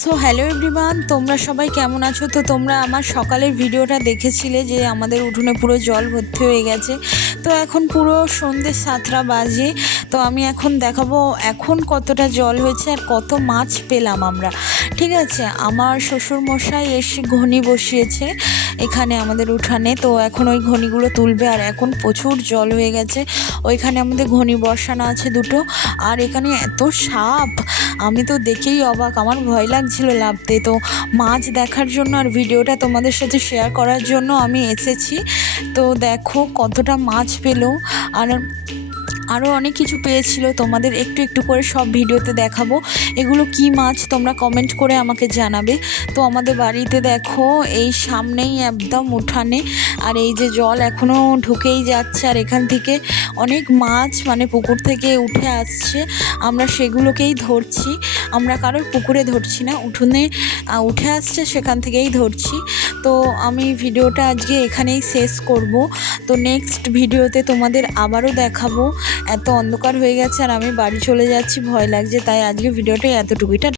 So hello everyone, তোমরা সবাই কেমন আছো? তো তোমরা আমার সকালের ভিডিওটা দেখেছিলে যে আমাদের উঠোনে পুরো জল ভর্তি হয়ে গেছে। তো এখন পুরো সন্ধ্যে 7টা বাজে। তো আমি এখন দেখাবো এখন কতটা জল হয়েছে আর কত মাছ পেলাম আমরা। ঠিক আছে, আমার শ্বশুরমশাই এসে ঘনি বসিয়েছে এখানে আমাদের উঠানে। তো এখন ওই ঘনিগুলো তুলবে আর এখন প্রচুর জল হয়ে গেছে। ওইখানে আমাদের ঘনি বসানো আছে দুটো। আর এখানে এত সাপ, আমি তো দেখেই অবাক, আমার ভয় লাগছিল লাফতে। তো মাছ দেখার জন্য আর ভিডিওটা তোমাদের সাথে শেয়ার করার জন্য আমি এসেছি। তো দেখো কতটা মাছ পেলো, আর আরও অনেক কিছু পেয়েছিল। তোমাদের একটু একটু করে সব ভিডিওতে দেখাবো এগুলো কি মাছ, তোমরা কমেন্ট করে আমাকে জানাবে। তো আমাদের বাড়িতে দেখো এই সামনেই একদম উঠানে, আর এই যে জল এখনও ঢুকেই যাচ্ছে, আর এখান থেকে অনেক মাছ মানে পুকুর থেকে উঠে আসছে, আমরা সেগুলোকেই ধরছি। আমরা কারোর পুকুরে ধরছি না, উঠোনে উঠে আসছে সেখান থেকেই ধরছি। তো আমি ভিডিওটা আজকে এখানেই শেষ করব। তো নেক্সট ভিডিওতে তোমাদের আবারও দেখাবো। এত অন্ধকার হয়ে গেছে আর আমি বাড়ি চলে যাচ্ছি, ভয় লাগছে, তাই আজকে ভিডিওটা এতটুকুই।